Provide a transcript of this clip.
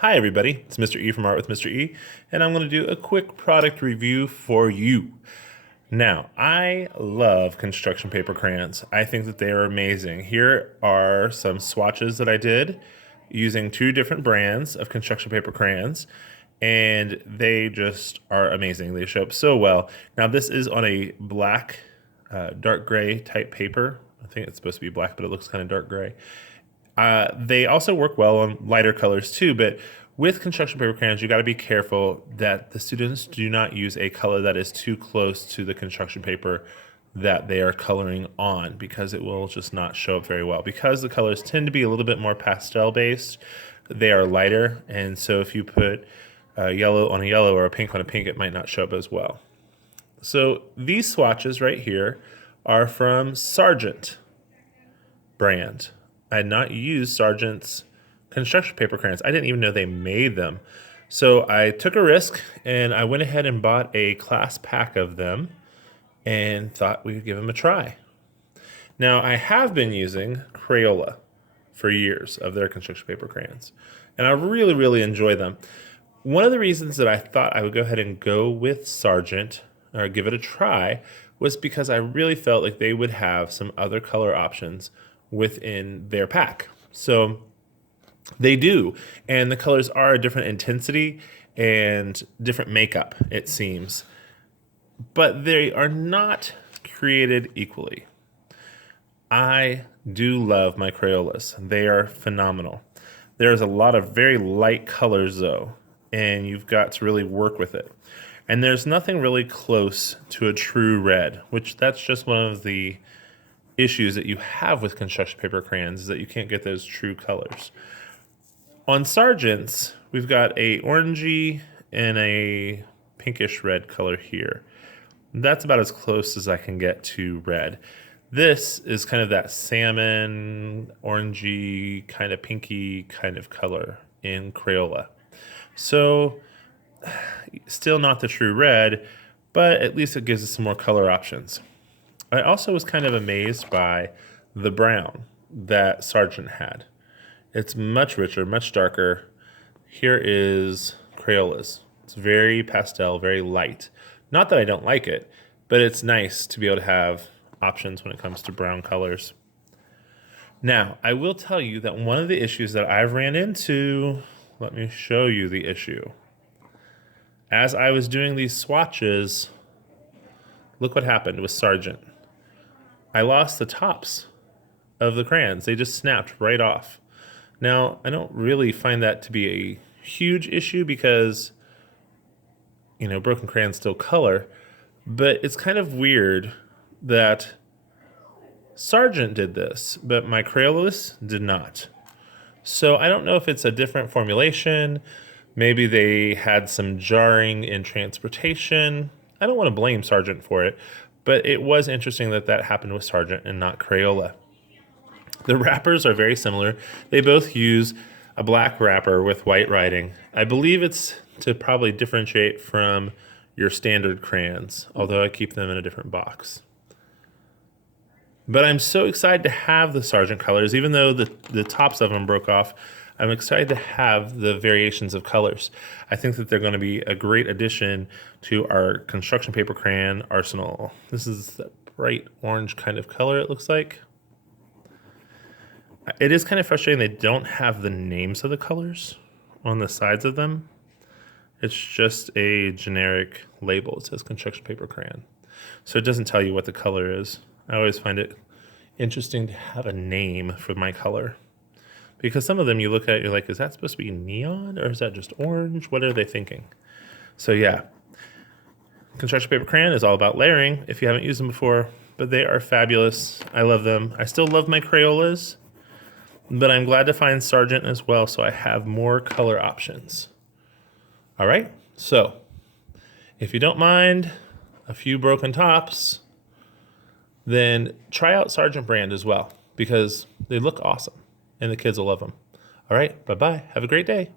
Hi everybody, it's Mr. E from Art with Mr. E, and I'm going to do a quick product review for you. Now, I love construction paper crayons. I think that they are amazing. Here are some swatches that I did using two different brands of construction paper crayons, and they just are amazing. They show up so well. Now, this is on a black, dark gray type paper. I think it's supposed to be black, but it looks kind of dark gray. They also work well on lighter colors too, but with construction paper crayons, you got to be careful that the students do not use a color that is too close to the construction paper that they are coloring on, because it will just not show up very well. Because the colors tend to be a little bit more pastel based, they are lighter, and so if you put a yellow on a yellow or a pink on a pink, it might not show up as well. So these swatches right here are from Sargent brand. I had not used Sargent's construction paper crayons. I didn't even know they made them. So I took a risk and I went ahead and bought a class pack of them and thought we would give them a try. Now, I have been using Crayola for years of their construction paper crayons, and I really, really enjoy them. One of the reasons that I thought I would go ahead and go with Sargent or give it a try was because I really felt like they would have some other color options within their pack. So they do, and the colors are a different intensity and different makeup, it seems, but they are not created equally. I do love my Crayolas. They are phenomenal. There's a lot of very light colors though, and you've got to really work with it. And there's nothing really close to a true red, which that's just one of the issues that you have with construction paper crayons, is that you can't get those true colors. On Sargent's, we've got a orangey and a pinkish red color here. That's about as close as I can get to red. This is kind of that salmon, orangey, kind of pinky kind of color in Crayola. So still not the true red, but at least it gives us some more color options. I also was kind of amazed by the brown that Sargent had. It's much richer, much darker. Here is Crayola's. It's very pastel, very light. Not that I don't like it, but it's nice to be able to have options when it comes to brown colors. Now, I will tell you that one of the issues that I've ran into, let me show you the issue. As I was doing these swatches, look what happened with Sargent. I lost the tops of the crayons. They just snapped right off. Now, I don't really find that to be a huge issue because, broken crayons still color, but it's kind of weird that Sargent did this, but my Crayolas did not. So I don't know if it's a different formulation. Maybe they had some jarring in transportation. I don't want to blame Sargent for it, but it was interesting that that happened with Sargent and not Crayola. The wrappers are very similar. They both use a black wrapper with white writing. I believe it's to probably differentiate from your standard crayons, although I keep them in a different box. But I'm so excited to have the Sargent colors, even though the tops of them broke off. I'm excited to have the variations of colors. I think that they're going to be a great addition to our construction paper crayon arsenal. This is the bright orange kind of color, it looks like. It is kind of frustrating they don't have the names of the colors on the sides of them. It's just a generic label. It says construction paper crayon. So it doesn't tell you what the color is. I always find it interesting to have a name for my color, because some of them you look at, you're like, is that supposed to be neon or is that just orange? What are they thinking? So yeah, construction paper crayon is all about layering if you haven't used them before, but they are fabulous. I love them. I still love my Crayolas, but I'm glad to find Sargent as well, so I have more color options. All right, so if you don't mind a few broken tops, then try out Sargent brand as well, because they look awesome and the kids will love them. All right, bye-bye. Have a great day.